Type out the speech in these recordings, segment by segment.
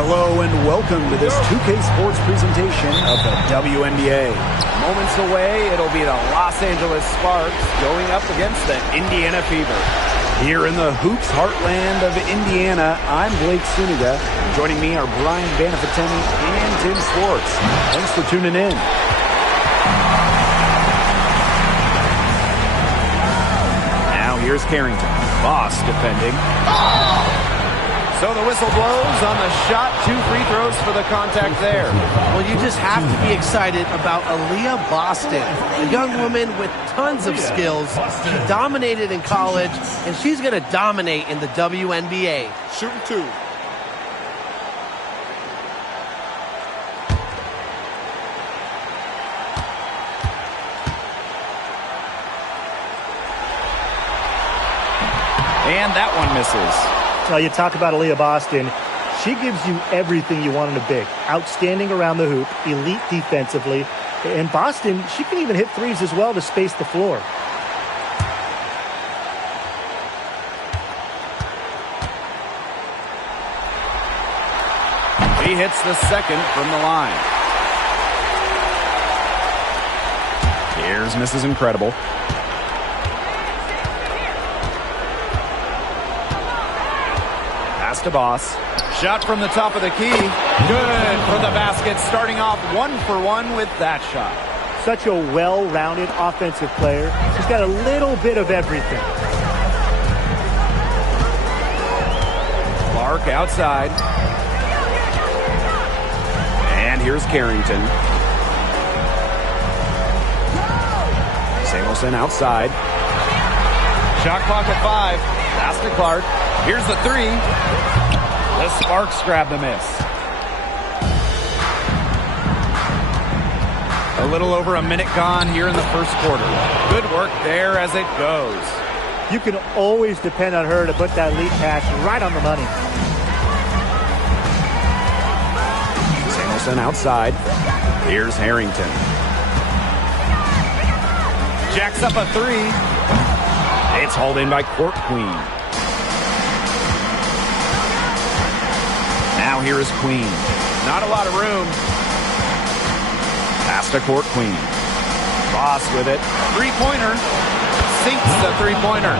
Hello and welcome to this 2K Sports presentation of the WNBA. Moments away, it'll be the Los Angeles Sparks going up against the Indiana Fever. Here in the hoops heartland of Indiana, I'm Blake Suniga. Joining me are Brian Banafitemi and Tim Swartz. Thanks for tuning in. Now here's Carrington. Boss defending. So the whistle blows on the shot. 2 free throws for the contact there. Well, you just have to be excited about Aaliyah Boston, a young woman with tons of skills. She dominated in college, and she's going to dominate in the WNBA. Shooting 2. And that one misses. Well, you talk about Aaliyah Boston. She gives you everything you want in a big. Outstanding around the hoop, elite defensively. And Boston, she can even hit threes as well to space the floor. He hits the second from the line. Here's Mrs. Incredible. Pass to Boss. Shot from the top of the key. Good for the basket. Starting off 1 for 1 with that shot. Such a well-rounded offensive player. She's got a little bit of everything. Clark outside. And here's Carrington. Samuelson outside. Shot clock at 5. Pass to Clark. Here's the 3. The Sparks grab the miss. A little over a minute gone here in the first quarter. Good work there as it goes. You can always depend on her to put that lead pass right on the money. Samuelson outside. Here's Harrington. Jacks up a 3. It's hauled in by Court Queen. Now here is Queen. Not a lot of room. Pass to Court Queen. Boss with it. Three-pointer. Sinks the three-pointer.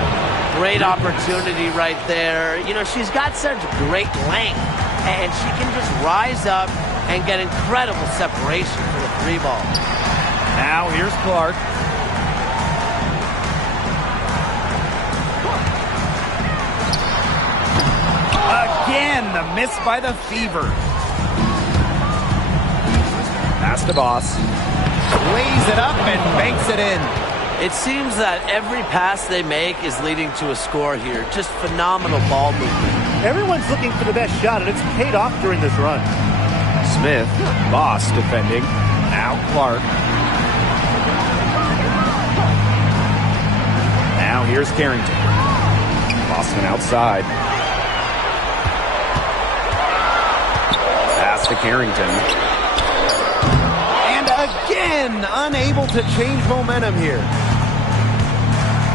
Great opportunity right there. You know, she's got such great length, and she can just rise up and get incredible separation for the 3-ball. Now here's Clark. Again, the miss by the Fever. Pass to Boss. Lays it up and banks it in. It seems that every pass they make is leading to a score here. Just phenomenal ball movement. Everyone's looking for the best shot, and it's paid off during this run. Smith. Boss defending. Now Clark. Now here's Carrington. Boston outside. Pass to Carrington. And again, unable to change momentum here.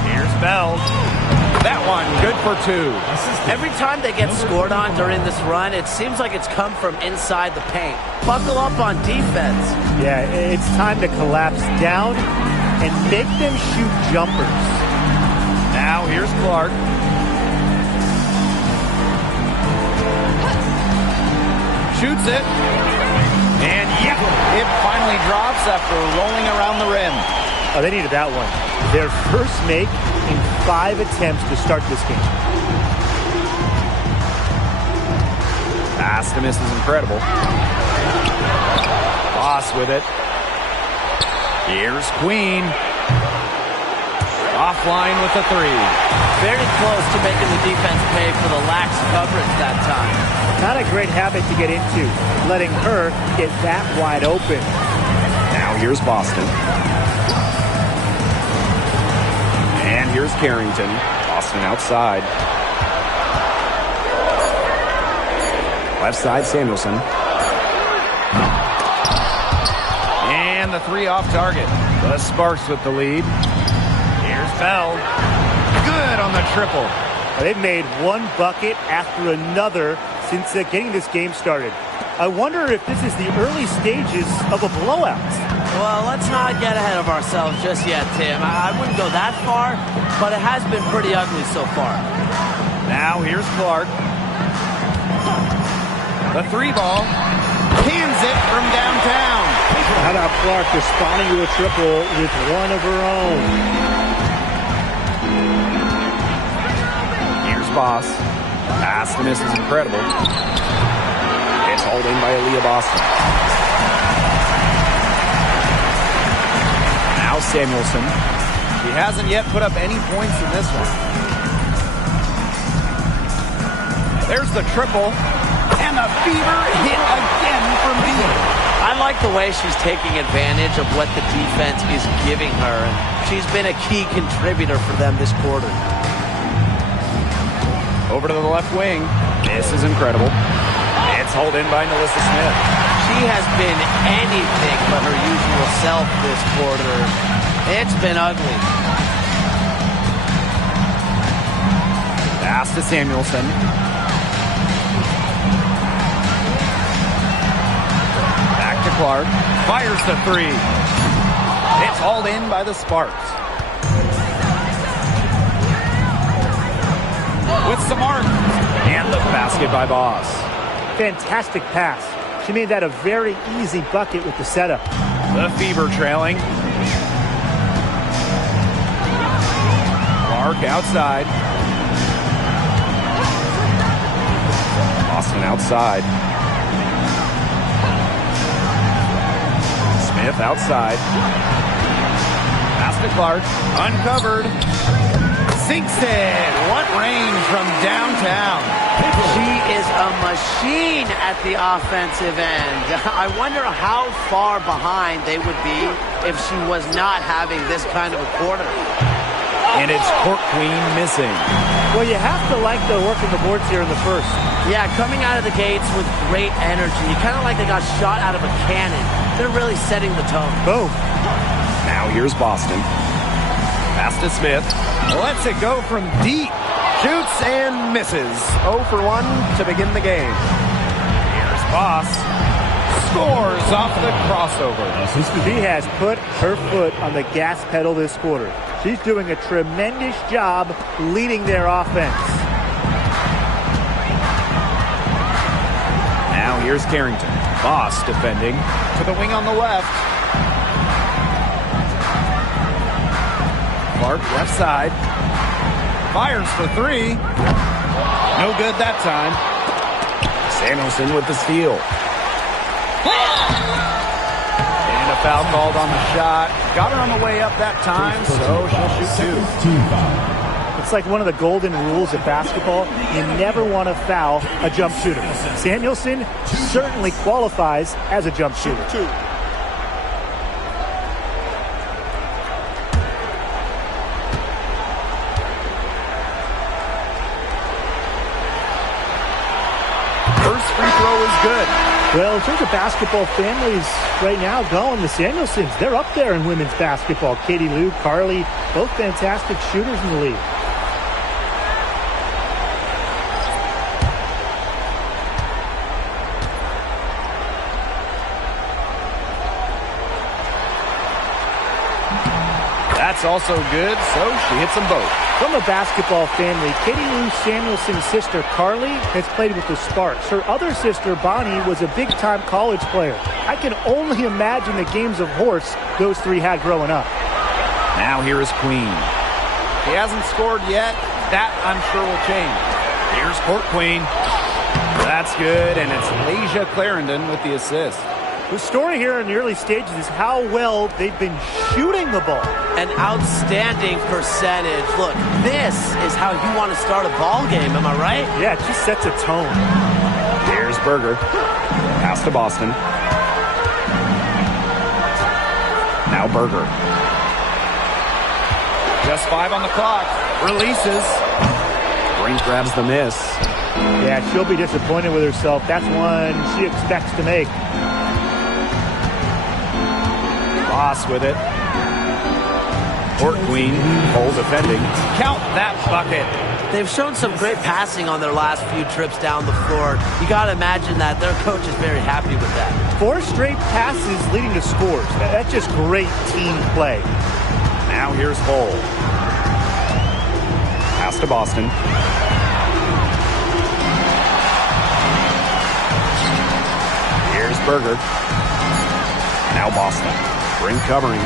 Here's Bell. That one, good for 2. Every time they get scored on during this run, it seems like it's come from inside the paint. Buckle up on defense. Yeah, it's time to collapse down and make them shoot jumpers. Now here's Clark. Shoots it. And yeah, it finally drops after rolling around the rim. Oh, they needed that one. Their first make in 5 attempts to start this game. Pass to Mrs. Incredible. Boss with it. Here's Queen. Offline with the 3. Very close to making the defense pay for the lax coverage that time. Not a great habit to get into, letting her get that wide open. Now here's Boston. And here's Carrington. Boston outside. Left side, Samuelson. And the 3 off target. The Sparks with the lead. Here's Bell. Good on the triple. They've made one bucket after another since getting this game started. I wonder if this is the early stages of a blowout. Well, let's not get ahead of ourselves just yet, Tim. I wouldn't go that far, but it has been pretty ugly so far. Now here's Clark. The 3-ball. Cans it from downtown. How about Clark responding to a triple with one of her own? Here's Boss. Pass to miss is incredible. It's hauled in by Aaliyah Boston. Now Samuelson. He hasn't yet put up any points in this one. There's the triple. And the fever hit again from deep. I like the way she's taking advantage of what the defense is giving her, and she's been a key contributor for them this quarter. Over to the left wing. This is incredible. It's hauled in by Nalissa Smith. She has been anything but her usual self this quarter. It's been ugly. Pass to Samuelson. Back to Clark. Fires the 3. It's hauled in by the Sparks. With some mark. And the basket by Boss. Fantastic pass. She made that a very easy bucket with the setup. The Fever trailing. Clark outside. Boston outside. Smith outside. Pass to Clark. Uncovered. Sinks it. What range from downtown. She is a machine at the offensive end. I wonder how far behind they would be if she was not having this kind of a quarter. And it's Court Queen missing. Well, you have to like the work of the boards here in the first. Yeah, coming out of the gates with great energy. Kind of like they got shot out of a cannon. They're really setting the tone. Boom. Now here's Boston. Pass to Smith. Lets it go from deep. Shoots and misses. 0 for 1 to begin the game. Here's Boss. Scores off the crossover. She has put her foot on the gas pedal this quarter. She's doing a tremendous job leading their offense. Now here's Carrington. Boss defending. To the wing on the left. Clark left side. Fires for 3. No good that time. Samuelson with the steal. And a foul called on the shot. Got her on the way up that time, so she'll shoot 2. It's like one of the golden rules of basketball. You never want to foul a jump shooter. Samuelson certainly qualifies as a jump shooter. First free throw is good. Well, in terms of basketball families right now going, the Samuelsons, they're up there in women's basketball. Katie Lou, Carly, both fantastic shooters in the league. That's also good, so she hits them both. From a basketball family, Katie Lou Samuelson's sister Carly has played with the Sparks. Her other sister Bonnie was a big-time college player. I can only imagine the games of horse those three had growing up. Now here is Queen. He hasn't scored yet. That, I'm sure, will change. Here's Court Queen. That's good, and it's Lasia Clarendon with the assist. The story here in the early stages is how well they've been shooting the ball. An outstanding percentage. Look, this is how you want to start a ball game, am I right? Yeah, it just sets a tone. Here's Berger. Pass to Boston. Now Berger. Just 5 on the clock. Releases. Brink grabs the miss. Yeah, she'll be disappointed with herself. That's one she expects to make. Boss with it. Court Queen, full defending. Count that bucket. They've shown some great passing on their last few trips down the floor. You got to imagine that their coach is very happy with that. 4 straight passes leading to scores. That's just great team play. Now here's Hull. Pass to Boston. Here's Berger. Now Boston. Ring covering.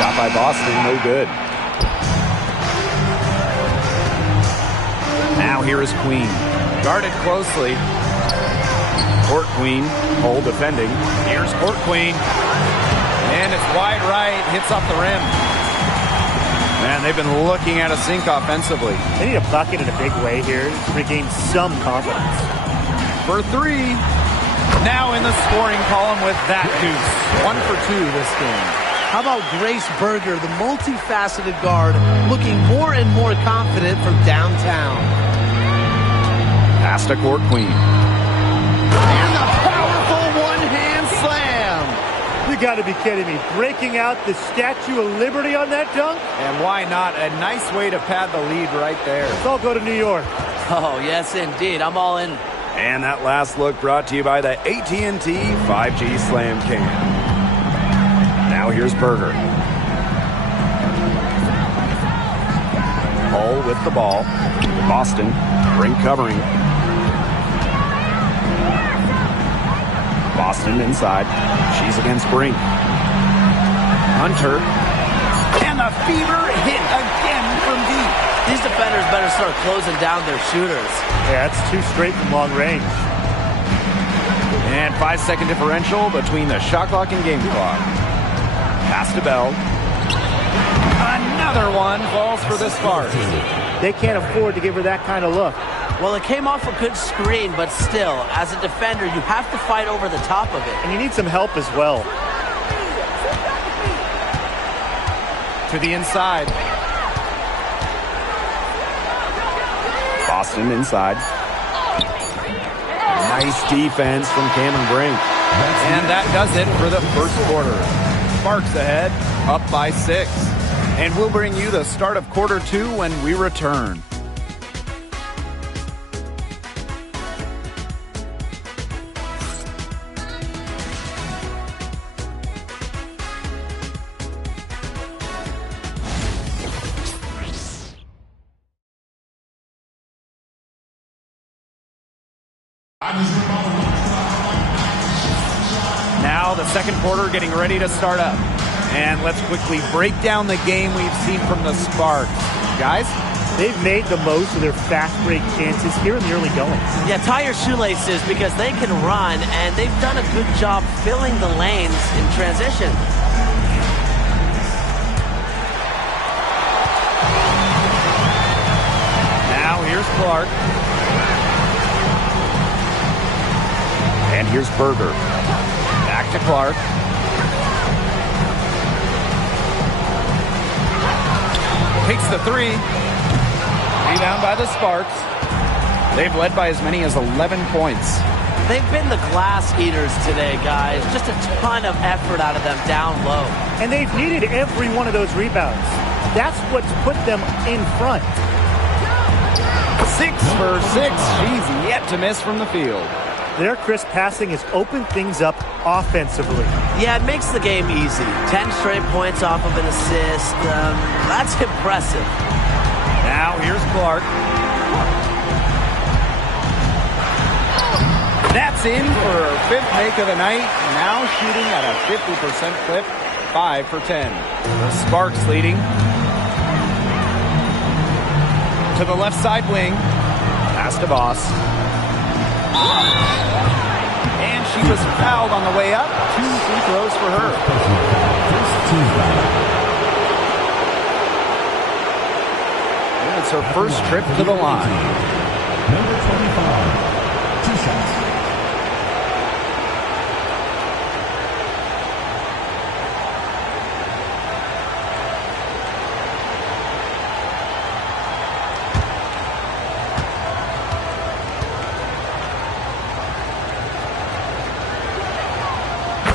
Shot by Boston, no good. Now here is Queen. Guarded closely. Court Queen, Hull defending. Here's Court Queen. And it's wide right, hits off the rim. Man, they've been looking at a sink offensively. They need a bucket in a big way here to regain some confidence. For 3. Now in the scoring column with that deuce. 1 for 2 this game. How about Grace Berger, the multifaceted guard, looking more and more confident from downtown. Pass to Court Queen. And the powerful one-hand slam. You got to be kidding me. Breaking out the Statue of Liberty on that dunk? And why not? A nice way to pad the lead right there. Let's all go to New York. Oh, yes, indeed. I'm all in. And that last look brought to you by the AT&T 5G Slam Cam. Now here's Berger. Hull with the ball. Boston, ring covering. Boston inside. She's against Brink. Hunter. And the fever hit again from deep. These defenders better start closing down their shooters. Yeah, that's 2 straight from long range. And 5-second differential between the shot clock and game clock. Pass to Bell. Another one falls for the Sparks. They can't afford to give her that kind of look. Well, it came off a good screen, but still, as a defender, you have to fight over the top of it. And you need some help as well. To the inside. Boston inside. Nice defense from Cameron Brink. And that does it for the first quarter. Sparks ahead, up by 6. And we'll bring you the start of quarter 2 when we return. Now the second quarter getting ready to start up. And let's quickly break down the game we've seen from the Sparks. Guys? They've made the most of their fast break chances here in the early going. Yeah, tie your shoelaces because they can run, and they've done a good job filling the lanes in transition. Now here's Clark. And here's Berger. Back to Clark. Takes the 3. Rebound by the Sparks. They've led by as many as 11 points. They've been the glass eaters today, guys. Just a ton of effort out of them down low. And they've needed every one of those rebounds. That's what's put them in front. 6 for 6. She's yet to miss from the field. Their crisp passing has opened things up offensively. Yeah, it makes the game easy. 10 straight points off of an assist. That's impressive. Now here's Clark. That's in for her 5th make of the night. Now shooting at a 50% clip. 5 for 10. The Sparks leading. To the left side wing. Pass to Boss. And she was fouled on the way up. 2 free throws for her. And it's her first trip to the line. Number 25, 2 shots.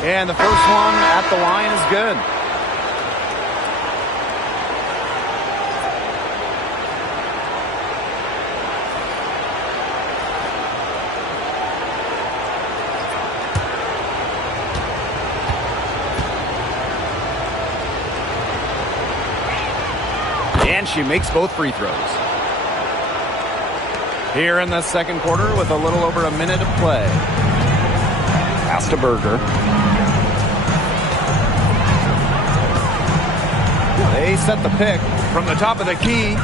And the first one at the line is good. And she makes both free throws. Here in the second quarter with a little over a minute of play. Pass to Berger. They set the pick from the top of the key.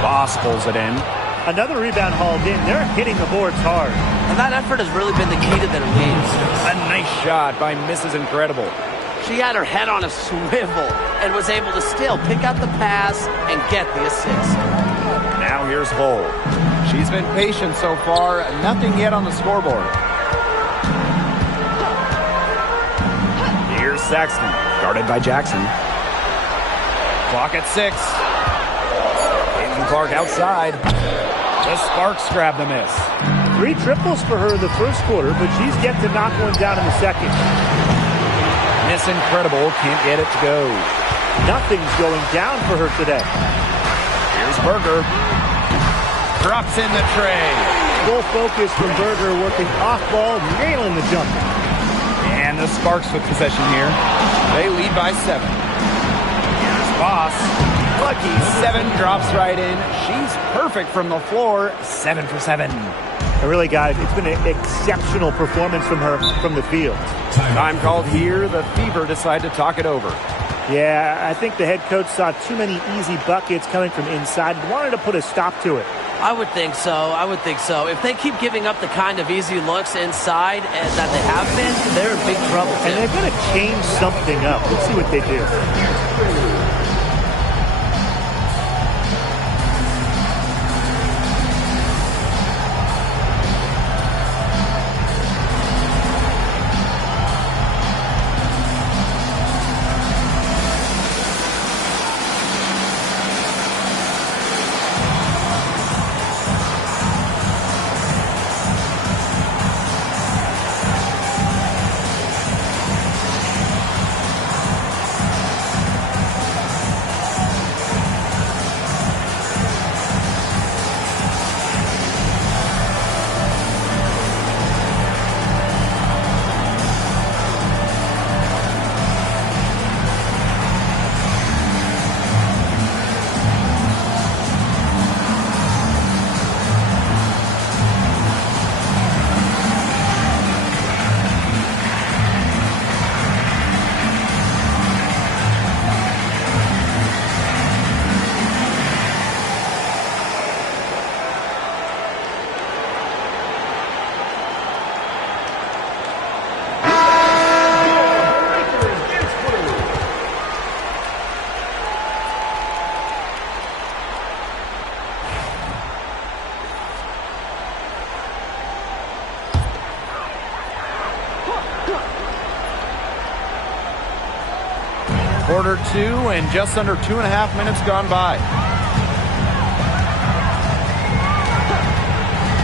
Boss pulls it in. Another rebound hauled in. They're hitting the boards hard. And that effort has really been the key to their leads. A nice shot by Mrs. Incredible. She had her head on a swivel and was able to still pick out the pass and get the assist. Now here's Hull. She's been patient so far. Nothing yet on the scoreboard. Here's Saxton. Guarded by Jackson. Clock at 6. Caitlin Clark outside. The Sparks grab the miss. 3 triples for her in the first quarter, but she's yet to knock one down in the second. Miss Incredible can't get it to go. Nothing's going down for her today. Here's Berger. Drops in the tray. Full focus from Berger, working off ball, nailing the jumper. And the Sparks with possession here. They lead by 7. Here's Boss. Lucky 7 drops right in. She's perfect from the floor. 7 for 7. And really, guys, it's been an exceptional performance from her from the field. Time called here. The Fever decide to talk it over. Yeah, I think the head coach saw too many easy buckets coming from inside and wanted to put a stop to it. I would think so. I would think so. If they keep giving up the kind of easy looks inside that they have been, they're in big trouble. And they're going to change something up. Let's see what they do. Quarter 2 and just under 2.5 minutes gone by.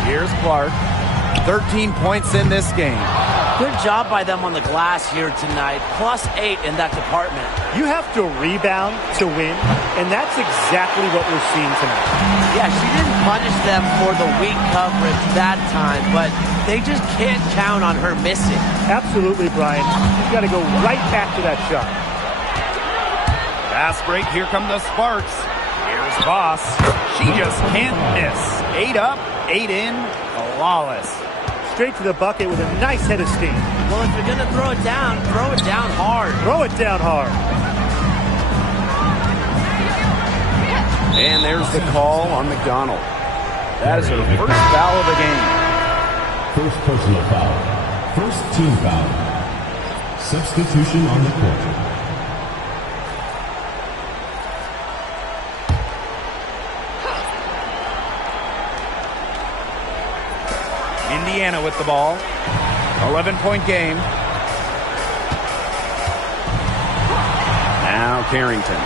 Here's Clark. 13 points in this game. Good job by them on the glass here tonight. +8 in that department. You have to rebound to win, and that's exactly what we're seeing tonight. Yeah, she didn't punish them for the weak coverage that time, but they just can't count on her missing. Absolutely, Brian. You've got to go right back to that shot. Fast break, here come the Sparks. Here's Voss. She just can't miss. 8 up, 8 in, flawless. Straight to the bucket with a nice head of steam. Well, if you're going to throw it down hard. Throw it down hard. And there's the call on McDonald. That is her first foul of the game. First personal foul. First team foul. Substitution on the court. Indiana with the ball. 11-point game. Now Carrington.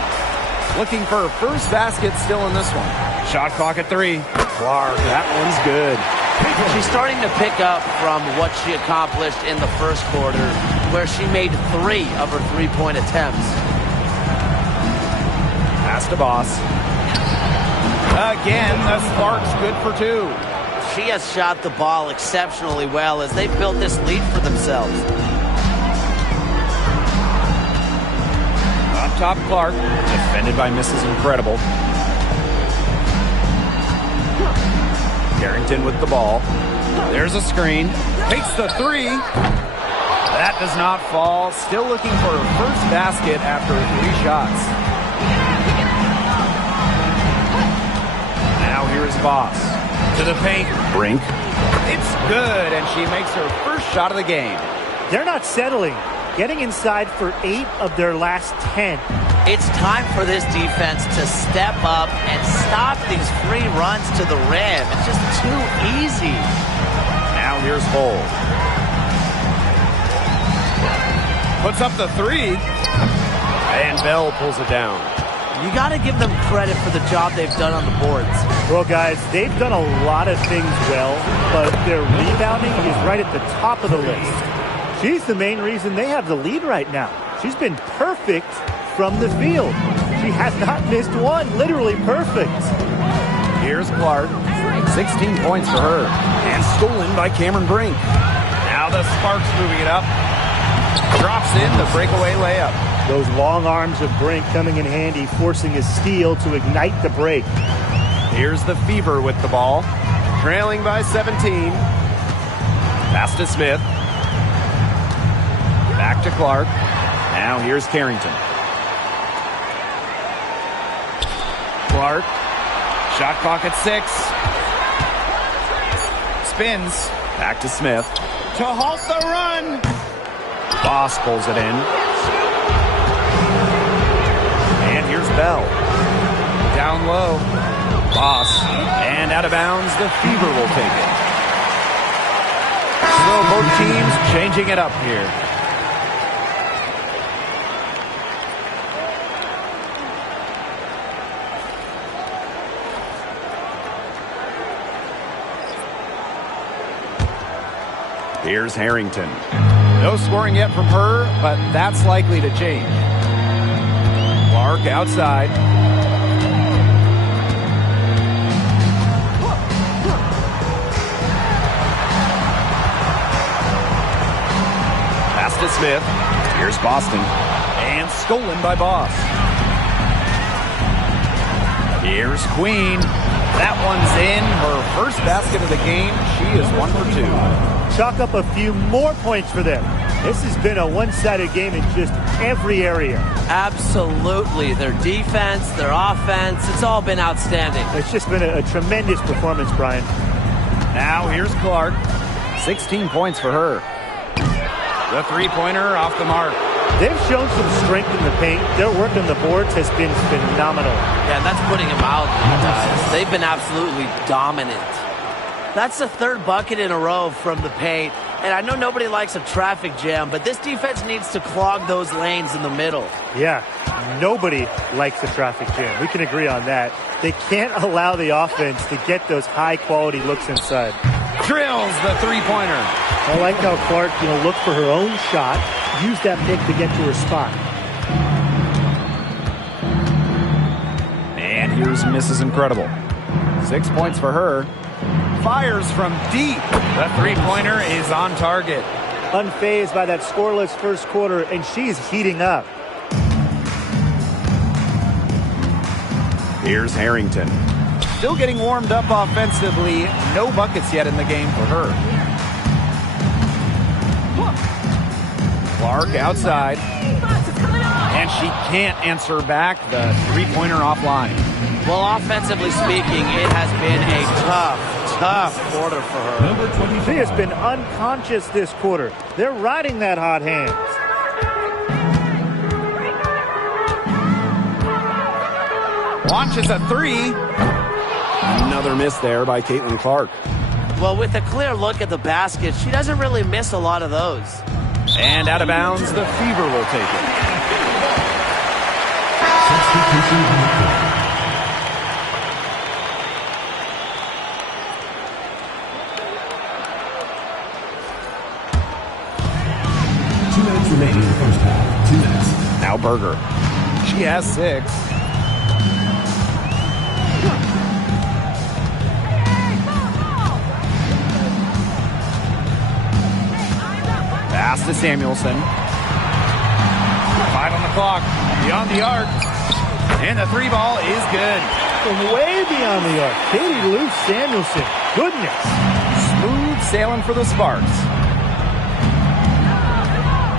Looking for her first basket still in this one. Shot clock at 3. Clark, that one's good. She's starting to pick up from what she accomplished in the first quarter, where she made 3 of her 3-point attempts. Pass to Boss. Again, the Sparks good for 2. She has shot the ball exceptionally well as they built this lead for themselves. Up Up top, Clark. Defended by Mrs. Incredible. Carrington with the ball. There's a screen. Takes the three. That does not fall. Still looking for her first basket after 3 shots. Now here's Voss. To the paint. Brink. It's good, and she makes her first shot of the game. They're not settling. Getting inside for 8 of their last 10. It's time for this defense to step up and stop these free runs to the rim. It's just too easy. Now here's Hull. Puts up the 3. And Bell pulls it down. You got to give them credit for the job they've done on the boards. Well, guys, they've done a lot of things well, but their rebounding is right at the top of the list. She's the main reason they have the lead right now. She's been perfect from the field. She has not missed one, literally perfect. Here's Clark. 16 points for her. And stolen by Cameron Brink. Now the Sparks moving it up. Drops in the breakaway layup. Those long arms of Brink coming in handy, forcing a steal to ignite the break. Here's the Fever with the ball. Trailing by 17. Pass to Smith. Back to Clark. Now here's Carrington. Clark. Shot clock at 6. Spins. Back to Smith. To halt the run. Voss pulls it in. And here's Bell. Down low. Voss. And out of bounds, the Fever will take it. So both teams changing it up here. Here's Harrington. No scoring yet from her, but that's likely to change. Clark outside. Pass to Smith. Here's Boston. And stolen by Boss. Here's Queen. That one's in. Her first basket of the game. She is 1 for 2. Chalk up a few more points for them. This has been a one-sided game in just every area. Absolutely. Their defense, their offense, it's all been outstanding. It's just been a tremendous performance, Brian. Now here's Clark. 16 points for her. The three-pointer off the mark. They've shown some strength in the paint. Their work on the boards has been phenomenal. Yeah, and that's putting them out, guys. They've been absolutely dominant. That's the 3rd bucket in a row from the paint. And I know nobody likes a traffic jam, but this defense needs to clog those lanes in the middle. Yeah, nobody likes a traffic jam. We can agree on that. They can't allow the offense to get those high-quality looks inside. Drills the three-pointer. I like how Clark, looked for her own shot, used that pick to get to her spot. And here's Mrs. Incredible. 6 points for her. Fires from deep. The three-pointer is on target. Unfazed by that scoreless first quarter, and she's heating up. Here's Harrington. Still getting warmed up offensively. No buckets yet in the game for her. Clark outside. And she can't answer back. The three-pointer offline. Well, offensively speaking, it has been a tough quarter for her. She has been unconscious this quarter. They're riding that hot hand. Launches a 3. Another miss there by Caitlin Clark. Well, with a clear look at the basket, she doesn't really miss a lot of those. And out of bounds, the Fever will take it. Substitution on the court. Remaining in the first half. 2 minutes. Now Berger. She has 6. Pass to Samuelson. 5 on the clock. Beyond the arc. And the three ball is good. From way beyond the arc. Katie Lou Samuelson. Goodness. Smooth sailing for the Sparks.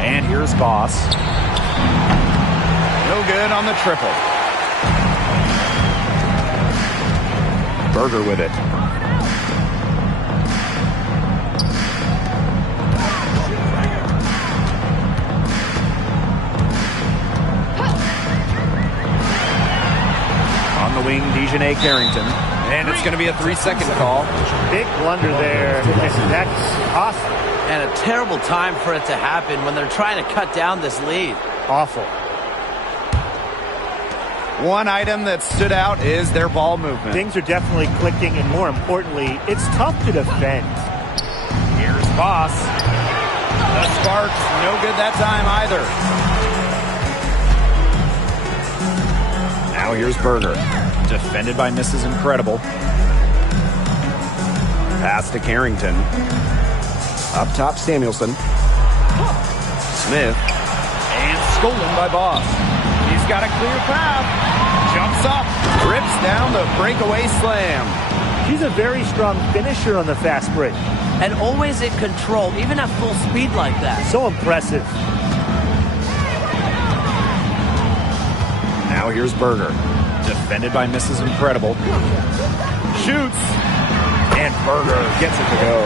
And here's Boss. No good on the triple. Berger with it. On the wing, Dejanay Carrington. And it's going to be a 3-second call. Big blunder there. And that's awesome. And a terrible time for it to happen when they're trying to cut down this lead. Awful. One item that stood out is their ball movement. Things are definitely clicking, and more importantly, it's tough to defend. Here's Boss. The Sparks, no good that time either. Now here's Berger. Defended by Mrs. Incredible. Pass to Carrington. Up top, Samuelson. Smith. And stolen by Boss. He's got a clear path. Jumps up. Rips down the breakaway slam. She's a very strong finisher on the fast break. And always in control, even at full speed like that. So impressive. Now here's Berger. Defended by Mrs. Incredible. Shoots. And Berger gets it to go.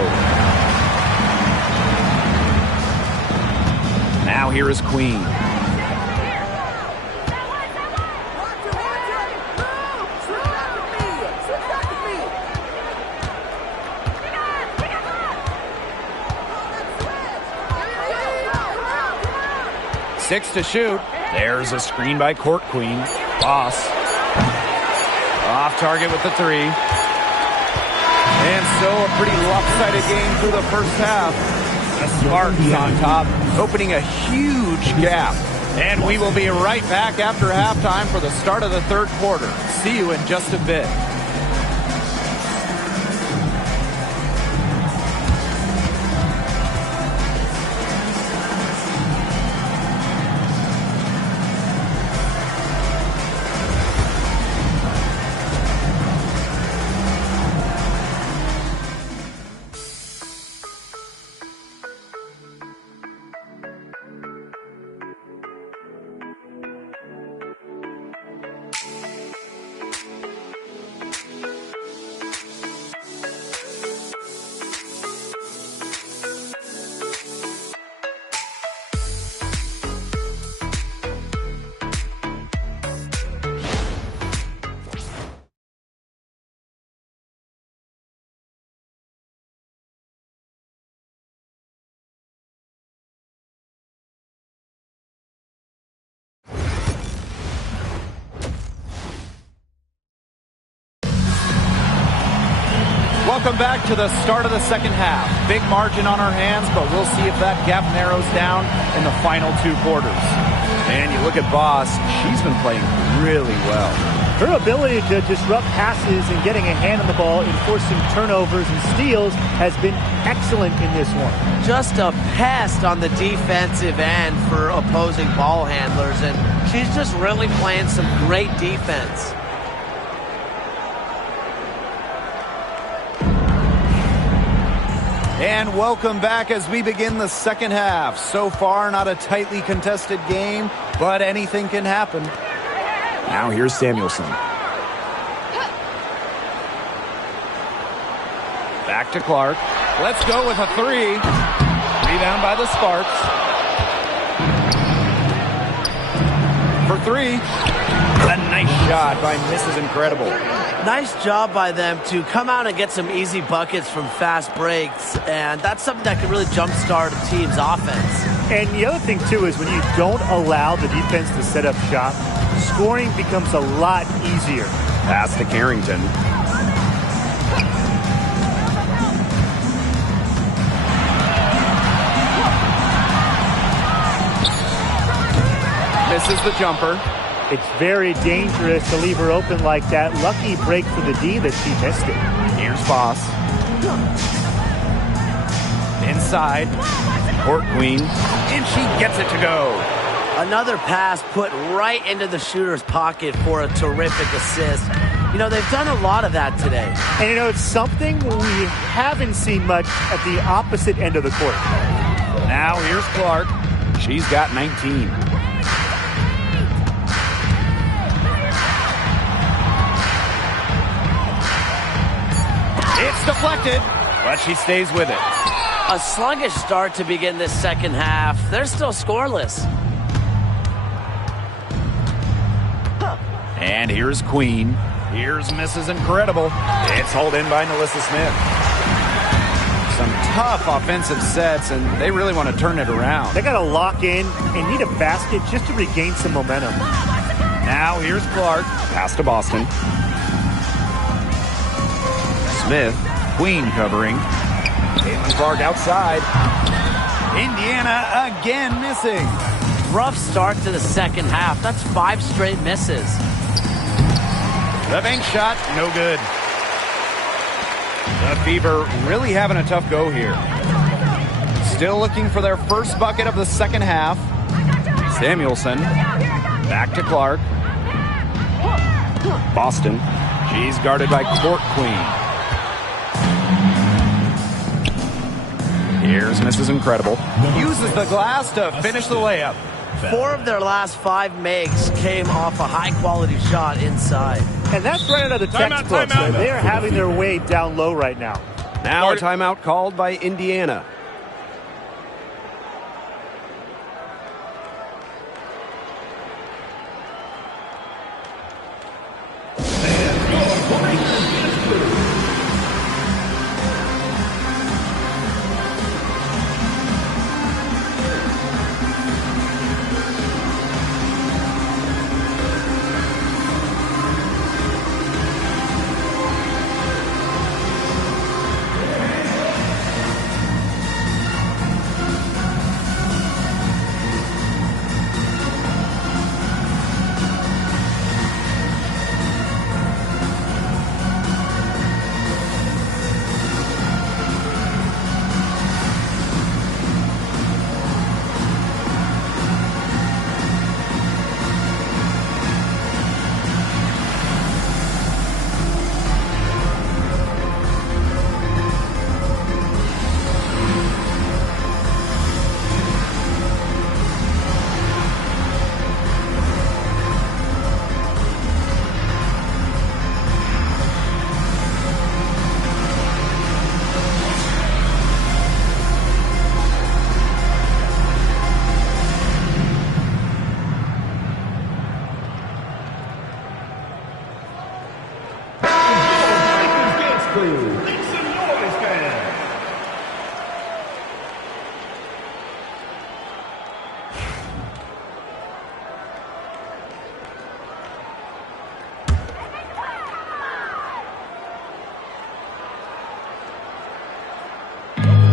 Now here is Queen. Six to shoot. There's a screen by Court Queen. Boss. Off target with the three. And so a pretty lopsided game through the first half. The Sparks on top, opening a huge gap. And we will be right back after halftime for the start of the third quarter. See you in just a bit. Welcome back to the start of the second half. Big margin on our hands, but we'll see if that gap narrows down in the final two quarters. And you look at Boss, she's been playing really well. Her ability to disrupt passes and getting a hand on the ball, enforcing turnovers and steals has been excellent in this one. Just a pest on the defensive end for opposing ball handlers, and she's just really playing some great defense. And welcome back as we begin the second half. So far, not a tightly contested game, but anything can happen. Now here's Samuelson. Back to Clark. Let's go with a three. Rebound by the Sparks. For three. A nice shot by Mrs. Incredible. Nice job by them to come out and get some easy buckets from fast breaks, and that's something that can really jumpstart a team's offense. And the other thing, too, is when you don't allow the defense to set up shop, scoring becomes a lot easier. Pass to Carrington. Misses the jumper. It's very dangerous to leave her open like that. Lucky break for the D that she missed it. Here's Boss. Inside. Court Queen. And she gets it to go. Another pass put right into the shooter's pocket for a terrific assist. You know, they've done a lot of that today. And, you know, it's something we haven't seen much at the opposite end of the court. Now here's Clark. She's got 19. It's deflected, but she stays with it. A sluggish start to begin this second half. They're still scoreless. And here's Queen. Here's Mrs. Incredible. It's hauled in by Nalissa Smith. Some tough offensive sets, and they really want to turn it around. They got to lock in and need a basket just to regain some momentum. Now here's Clark. Pass to Boston. Smith, Queen covering. Caitlin Clark outside. Indiana again missing. Rough start to the second half. That's 5 straight misses. The bank shot, no good. The Fever really having a tough go here. Still looking for their first bucket of the second half. Samuelson. Back to Clark. Boston. She's guarded by Court Queen. Here's Mrs. Incredible. Uses the glass to finish the layup. 4 of their last 5 makes came off a high-quality shot inside. And that's right out of the textbooks. They are having their way down low right now. Now a timeout called by Indiana.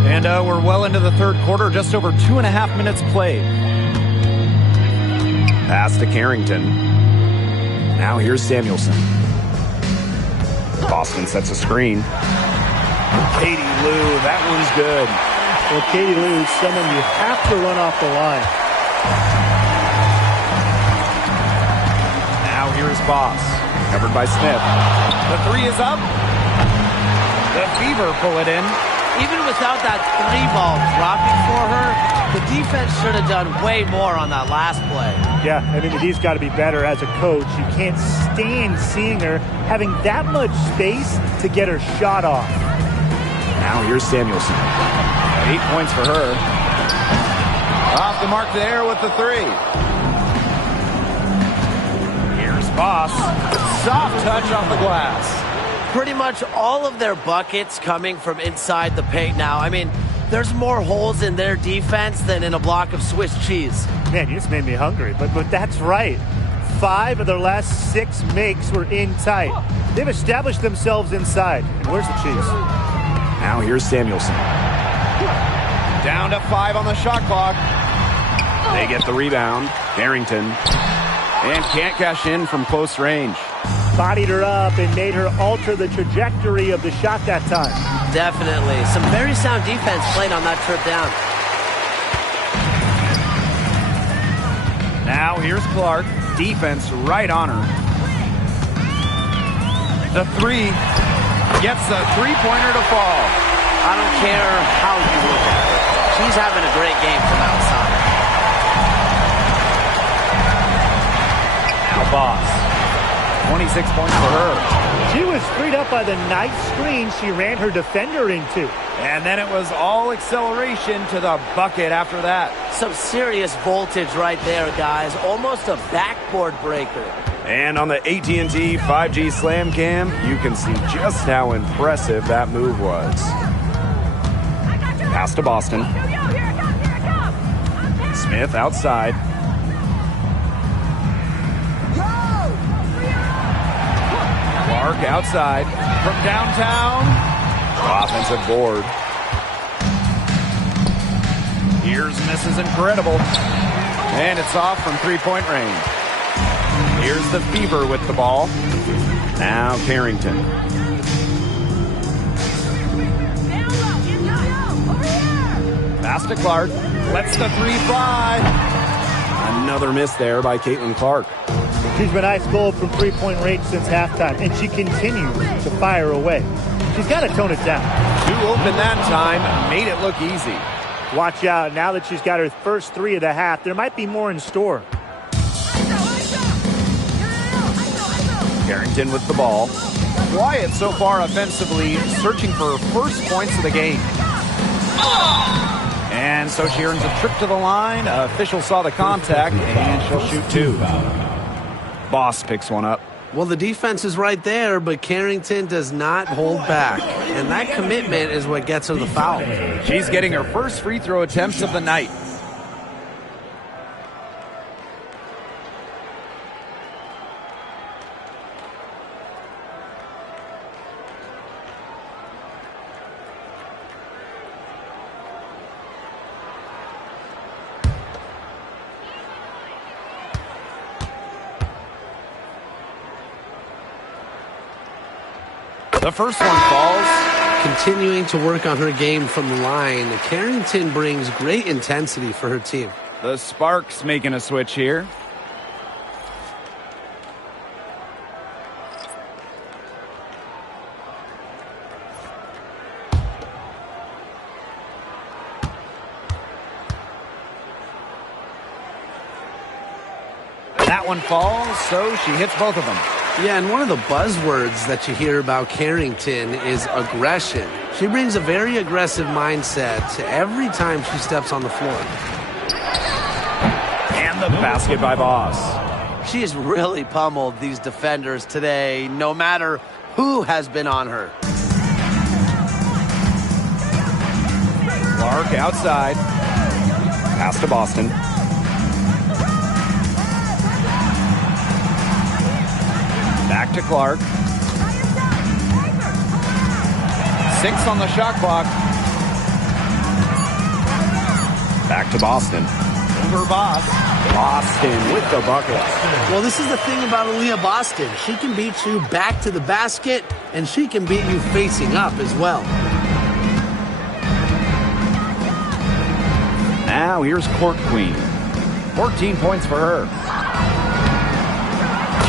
And we're well into the third quarter, just over 2.5 minutes played. Pass to Carrington. Now here's Samuelson. Boston sets a screen. Katie Lou, that one's good. Well, Katie Lou is someone you have to run off the line. Now here's Boss. Covered by Smith. The 3 is up. The Fever pull it in. Even without that 3-ball dropping for her, the defense should have done way more on that last play. Yeah, I mean, he's got to be better as a coach. You can't stand seeing her having that much space to get her shot off. Now here's Samuelson. 8 points for her. Off the mark there with the 3. Here's Boss. Soft touch off the glass. Pretty much all of their buckets coming from inside the paint now. I mean, there's more holes in their defense than in a block of Swiss cheese. Man, you just made me hungry, but that's right. 5 of their last 6 makes were in tight. They've established themselves inside. And where's the cheese? Now here's Samuelson. Down to 5 on the shot clock. They get the rebound. Barrington. And can't cash in from close range. Bodied her up and made her alter the trajectory of the shot that time. Definitely. Some very sound defense played on that trip down. Now here's Clark. Defense right on her. The three. Gets the three-pointer to fall. I don't care how you look at it. She's having a great game from outside. Now Boss. 26 points for her. She was freed up by the nice screen she ran her defender into. And then it was all acceleration to the bucket after that. Some serious voltage right there, guys. Almost a backboard breaker. And on the AT&T 5G Slam Cam, you can see just how impressive that move was. Pass to Boston. Smith outside. Clark outside from downtown. Offensive board. Here's misses incredible. And it's off from three-point range. Here's the Fever with the ball. Now Carrington. Pass to Clark. Lets the three fly. Another miss there by Caitlin Clark. She's been ice cold from three-point range since halftime, and she continues to fire away. She's got to tone it down. Too open that time. Made it look easy. Watch out. Now that she's got her first three of the half, there might be more in store. Carrington with the ball. Quiet so far offensively, searching for her first points of the game. And so she earns a trip to the line. Official saw the contact, and she'll shoot two. Boss picks one up. Well, the defense is right there, but Carrington does not hold back. And that commitment is what gets her the foul. She's getting her first free throw attempts of the night. The first one falls. Continuing to work on her game from the line, Carrington brings great intensity for her team. The Sparks making a switch here. That one falls, so she hits both of them. Yeah, and one of the buzzwords that you hear about Carrington is aggression. She brings a very aggressive mindset to every time she steps on the floor. And the basket by Boss. She has really pummeled these defenders today, no matter who has been on her. Clark outside. Pass to Boston. Back to Clark. 6 on the shot clock. Back to Boston. Over Boss. Boston with the bucket. Well, this is the thing about Aaliyah Boston. She can beat you back to the basket, and she can beat you facing up as well. Now here's Court Queen. 14 points for her.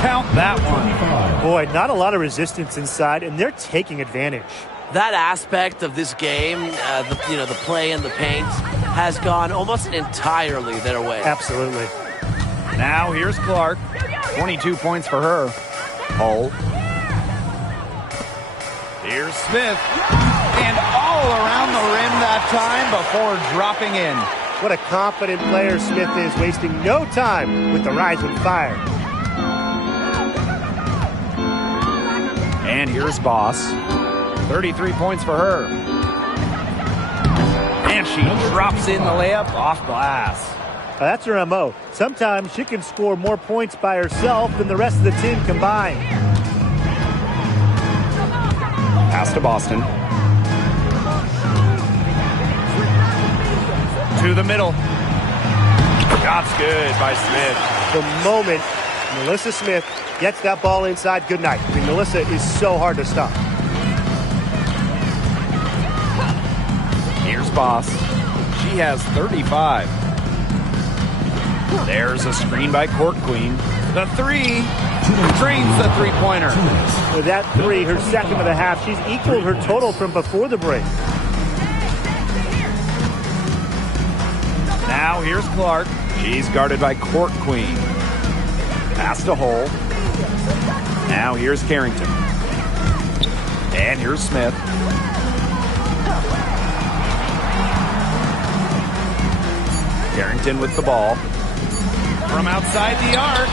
Count that one. Boy, not a lot of resistance inside, and they're taking advantage. That aspect of this game, the play in the paint, has gone almost entirely their way. Absolutely. Now here's Clark. 22 points for her. Hull. Here's Smith. And all around the rim that time before dropping in. What a confident player Smith is, wasting no time with the rising fire. And here's Boss. 33 points for her. And she drops in the layup off glass. That's her MO. Sometimes she can score more points by herself than the rest of the team combined. Pass to Boston. To the middle. Shot's good by Smith. The moment Melissa Smith gets that ball inside, good night. I mean, Melissa is so hard to stop. Here's Boss. She has 35. There's a screen by Court Queen. The three drains the three-pointer. With that three, her second of the half, she's equaled her total from before the break. Now here's Clark. She's guarded by Court Queen. Pass to Hole. Now here's Carrington. And here's Smith. Carrington with the ball. From outside the arc.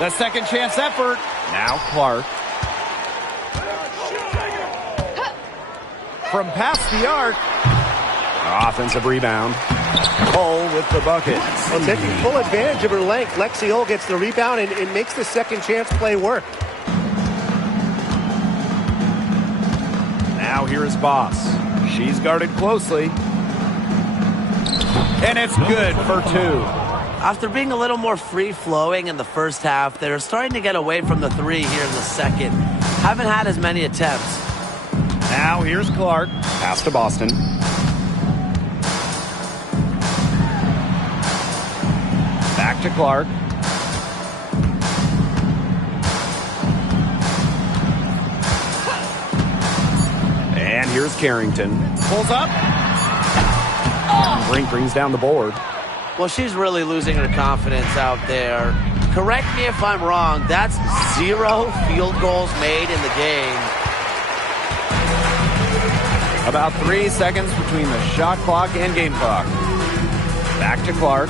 The second chance effort. Now Clark. From past the arc. Offensive rebound. Hull with the bucket. Well, taking full advantage of her length, Lexi Hull gets the rebound and makes the second chance play work. Now here is Boss. She's guarded closely. And it's good for two. After being a little more free-flowing in the first half, they're starting to get away from the three here in the second. Haven't had as many attempts. Now here's Clark. Pass to Boston. Back to Clark. And here's Carrington. Pulls up. Brink brings down the board. Well, she's really losing her confidence out there. Correct me if I'm wrong. That's 0 field goals made in the game. About 3 seconds between the shot clock and game clock. Back to Clark.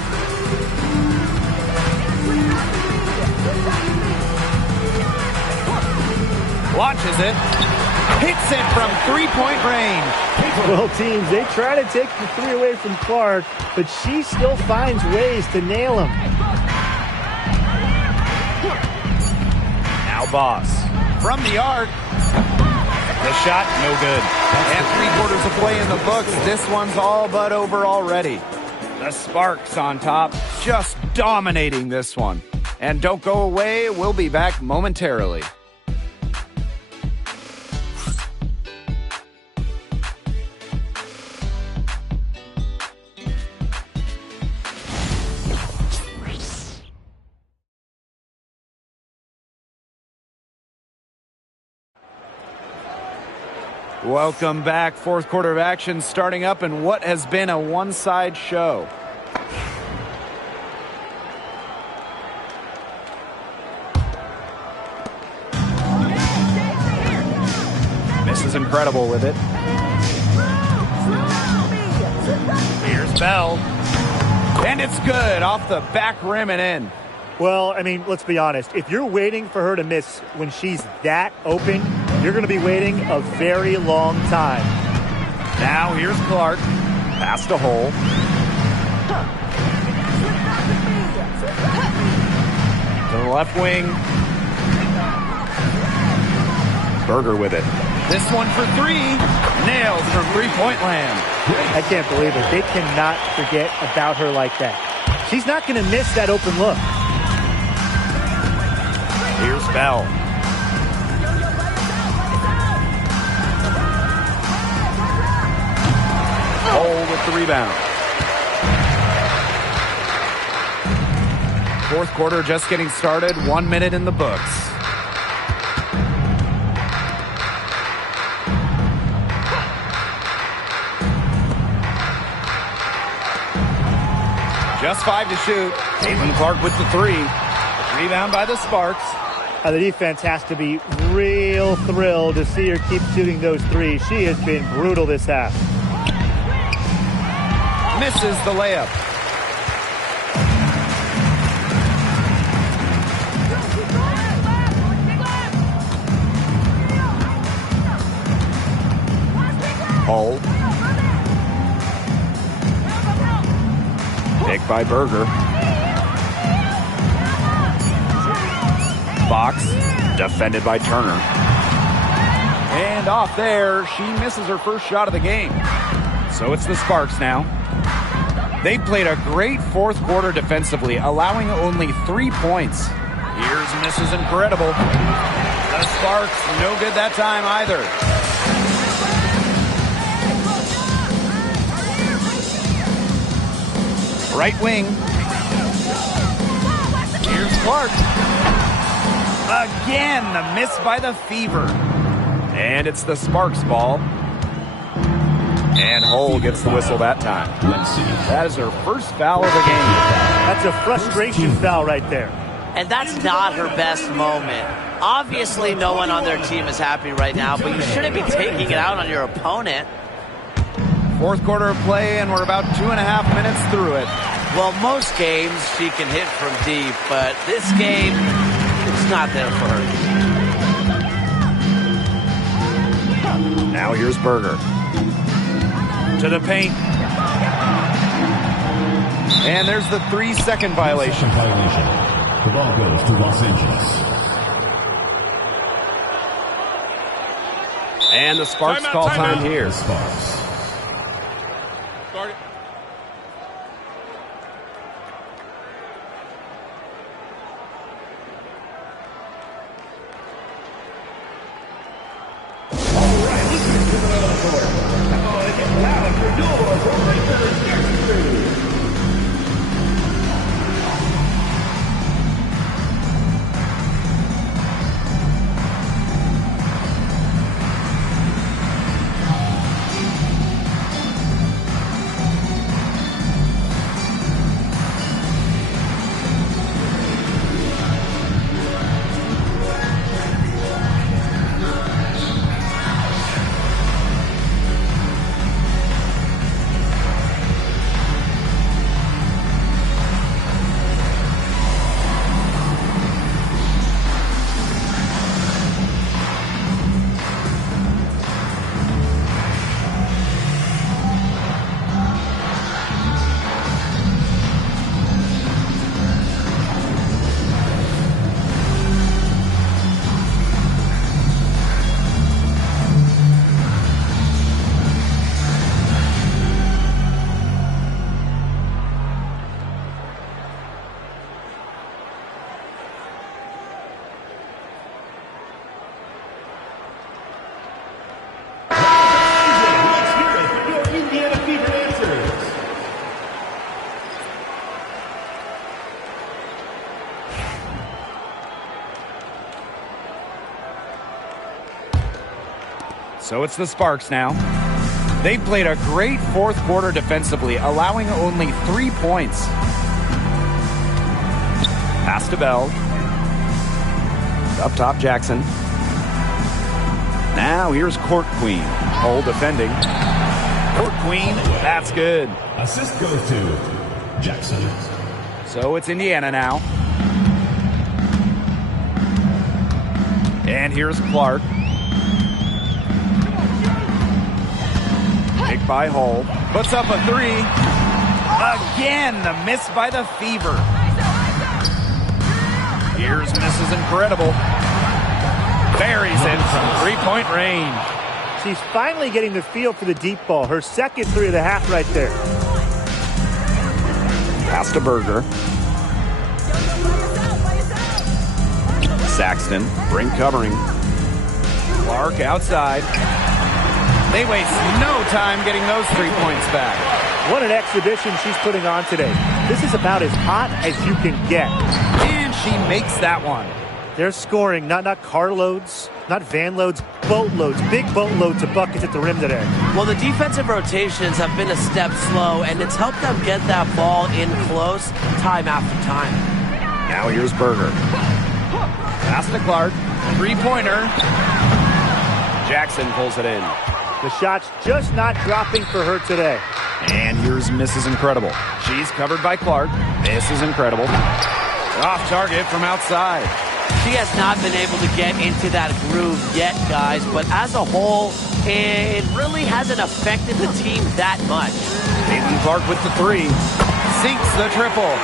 Launches it. Hits it from three-point range. Well, teams, they try to take the three away from Clark, but she still finds ways to nail them. Now Boss. From the arc. The shot, no good. And 3/4 of play in the books. This one's all but over already. The Sparks on top, just dominating this one. And don't go away, we'll be back momentarily. Welcome back. Fourth quarter of action starting up in what has been a one-side show. Misses incredible with it. Here's Bell. And it's good off the back rim and in. Well, I mean, let's be honest. If you're waiting for her to miss when she's that open, you're going to be waiting a very long time. Now here's Clark. Pass to Hole. To the left wing. Berger with it. This one for three. Nails from three-point land. I can't believe it. They cannot forget about her like that. She's not going to miss that open look. Here's Bell. Hole with the rebound. Fourth quarter just getting started. 1 minute in the books. Just 5 to shoot. Caitlin Clark with the three. Rebound by the Sparks. The defense has to be real thrilled to see her keep shooting those threes. She has been brutal this half. Misses the layup. Hull. Pick by Berger. Box, defended by Turner. And off there, she misses her first shot of the game. So it's the Sparks now. They played a great fourth quarter defensively, allowing only 3 points. Here's Mrs. Incredible. The Sparks, no good that time either. Right wing. Here's Clark. Again, the miss by the Fever. And it's the Sparks ball. And Hull gets the whistle that time. That is her first foul of the game. That's a frustration foul right there. And that's not her best moment. Obviously, no one on their team is happy right now, but you shouldn't be taking it out on your opponent. Fourth quarter of play, and we're about 2.5 minutes through it. Well, most games she can hit from deep, but this game, it's not there for her. Now here's Berger. To the paint. And there's the 3-second violation. The ball goes to Los Angeles. And the Sparks call time here. Sparks. Start it. So it's the Sparks now. They played a great fourth quarter defensively, allowing only 3 points. Pass to Bell. Up top, Jackson. Now here's Court Queen. Hull defending. Court Queen, that's good. Assist goes to Jackson. So it's Indiana now. And here's Clark. Pick by Hull. Puts up a 3. Again, the miss by the Fever. Here's Mrs. Incredible. Buries it from 3-point range. She's finally getting the feel for the deep ball. Her second 3 of the half right there. Pass to Berger. Saxton, ring covering. Clark outside. They waste no time getting those 3 points back. What an exhibition she's putting on today. This is about as hot as you can get. And she makes that one. They're scoring not carloads, not van loads, boatloads, big boatloads of buckets at the rim today. Well, the defensive rotations have been a step slow, and it's helped them get that ball in close time after time. Now here's Berger. Pass to Clark. 3-pointer. Jackson pulls it in. The shot's just not dropping for her today. And here's Mrs. Incredible. She's covered by Clark. Mrs. Incredible. Off target from outside. She has not been able to get into that groove yet, guys, but as a whole, it really hasn't affected the team that much. Caitlin Clark with the 3. Sinks the triple.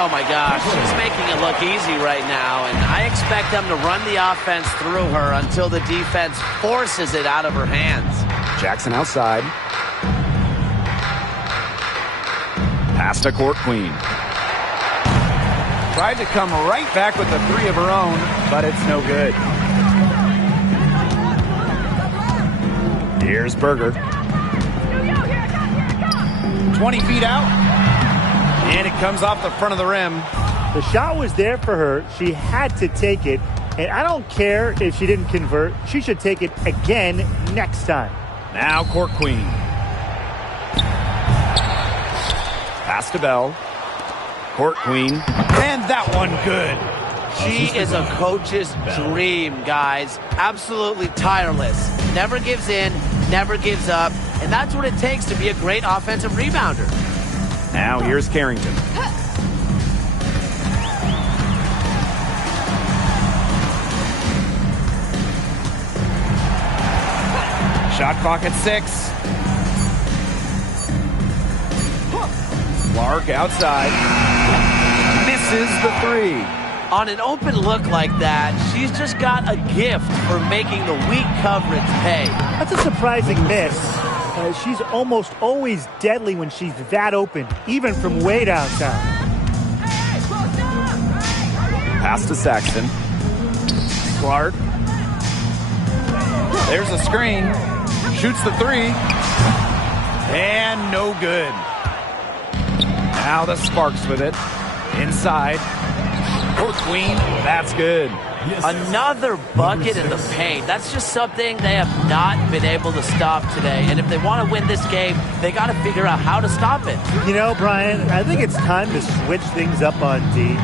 Oh my gosh, she's making it look easy right now, and I expect them to run the offense through her until the defense forces it out of her hands. Jackson outside. Pass to Court Queen. Tried to come right back with the 3 of her own, but it's no good. Here's Berger. 20 feet out. And it comes off the front of the rim. The shot was there for her. She had to take it. And I don't care if she didn't convert. She should take it again next time. Now court queen. Pass to Bell. Court queen. And that one good. She is a coach's dream, guys. Absolutely tireless. Never gives in, never gives up. And that's what it takes to be a great offensive rebounder. Now here's Carrington. Shot clock at 6. Clark outside. Misses the 3. On an open look like that, she's just got a gift for making the weak coverage pay. That's a surprising miss. She's almost always deadly when she's that open, even from way downtown. Pass to Saxton. Clark. There's a screen. Shoots the 3. And no good. Now the Sparks with it. Inside. Court queen. That's good. Another bucket in the paint. That's just something they have not been able to stop today. And if they want to win this game, they got to figure out how to stop it. You know, Brian, I think it's time to switch things up on D.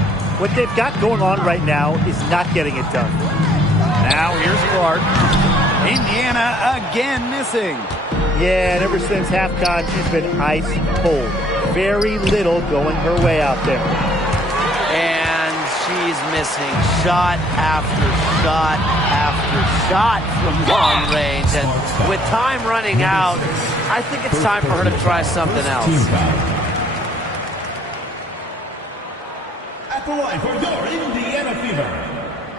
What they've got going on right now is not getting it done. Now here's Clark. Indiana again missing. Yeah, and ever since halftime, she's been ice cold. Very little going her way out there. And she's missing shot after shot after shot from long range. And with time running out, I think it's time for her to try something else. At the line for your Indiana Fever,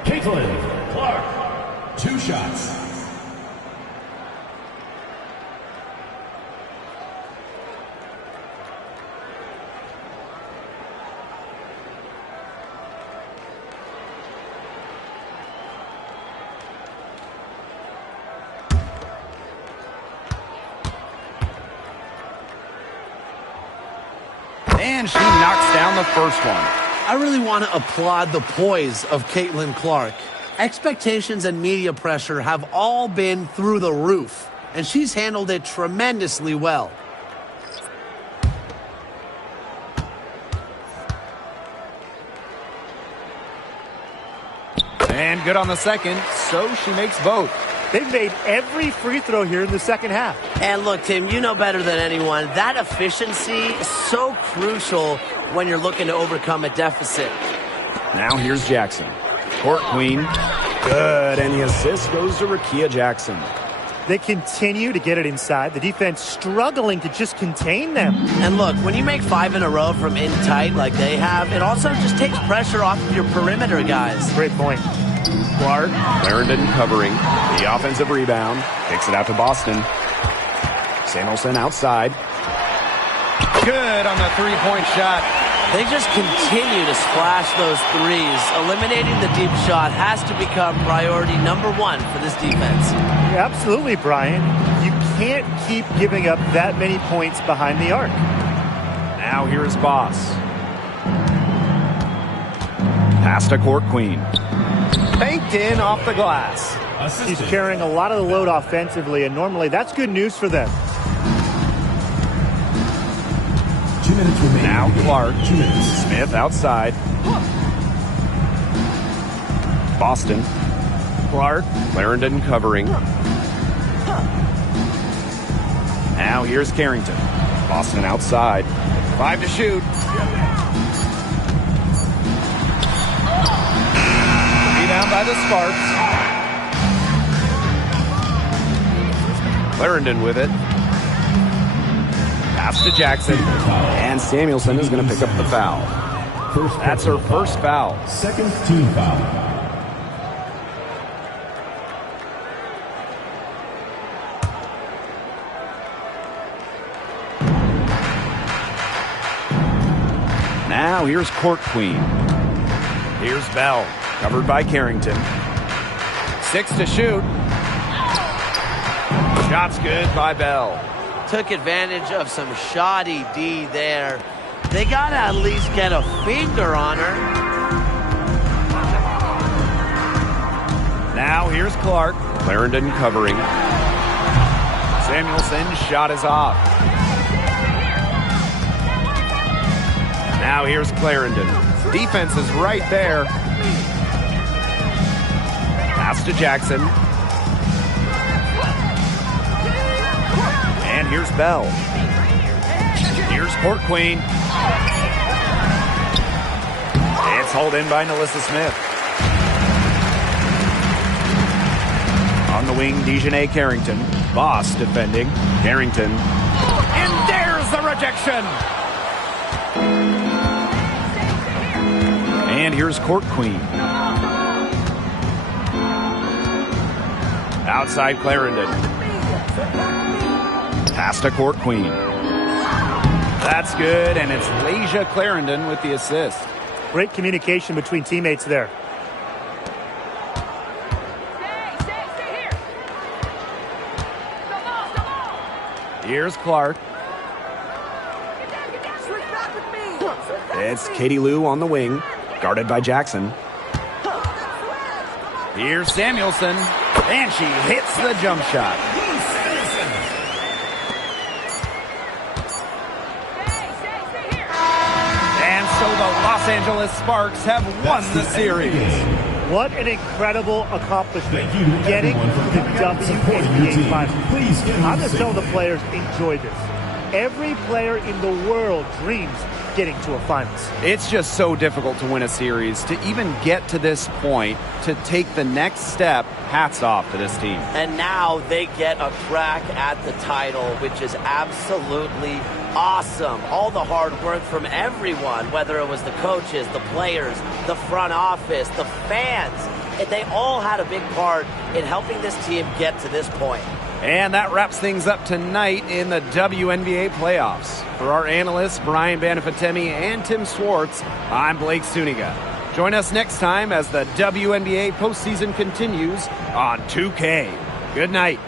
Caitlin Clark. 2 shots. And she knocks down the first one. I really want to applaud the poise of Caitlin Clark. Expectations and media pressure have all been through the roof, and she's handled it tremendously well. And good on the second, so she makes both. They've made every free throw here in the second half. And look, Tim, you know better than anyone, that efficiency is so crucial when you're looking to overcome a deficit. Now here's Jackson. Court queen. Good, and the assist goes to Rakia Jackson. They continue to get it inside. The defense struggling to just contain them. And look, when you make 5 in a row from in tight like they have, it also just takes pressure off of your perimeter guys. Great point. Clark. Clarendon covering. The offensive rebound. Kicks it out to Boston. Samuelson outside. Good on the 3-point shot. They just continue to splash those threes. Eliminating the deep shot has to become priority number 1 for this defense. Yeah, absolutely, Brian. You can't keep giving up that many points behind the arc. Now here's Boss. Pass to Court Queen. Banked in off the glass. She's carrying a lot of the load offensively, and normally that's good news for them. 2 minutes remaining. Now Clark. 2 minutes. Smith outside. Boston. Clark. Clarendon covering. Now here's Carrington. Boston outside. 5 to shoot. Rebound by the Sparks. Clarendon with it. Pass to Jackson. And Samuelson is going to pick up the foul. That's her first foul. Second team foul. Now here's Court Queen. Here's Bell, covered by Carrington. 6 to shoot. Shot's good by Bell. Took advantage of some shoddy D there. They got to at least get a finger on her. Now here's Clark. Clarendon covering. Samuelson's shot is off. Now here's Clarendon. Defense is right there. Pass to Jackson. And here's Bell. Here's Court Queen. It's hauled in by Nalissa Smith. On the wing, Dejanay Carrington. Boss defending. Carrington. And there's the rejection. And here's Court Queen. Outside Clarendon. Pass to Court Queen. That's good, and it's Lasia Clarendon with the assist. Great communication between teammates there. Here's Clark. It's Katie Lou on the wing, guarded by Jackson. Here's Samuelson, and she hits the jump shot. And so the Los Angeles Sparks have won the series. What an incredible accomplishment, getting to the WNBA Finals. I'm just telling the players, enjoy this. Every player in the world dreams getting to a finals. It's just so difficult to win a series. To even get to this point, to take the next step, hats off to this team. And now they get a crack at the title, which is absolutely awesome. All the hard work from everyone, whether it was the coaches, the players, the front office, the fans, they all had a big part in helping this team get to this point. And that wraps things up tonight in the WNBA playoffs. For our analysts, Brian Banafitemi and Tim Swartz, I'm Blake Suniga. Join us next time as the WNBA postseason continues on 2K. Good night.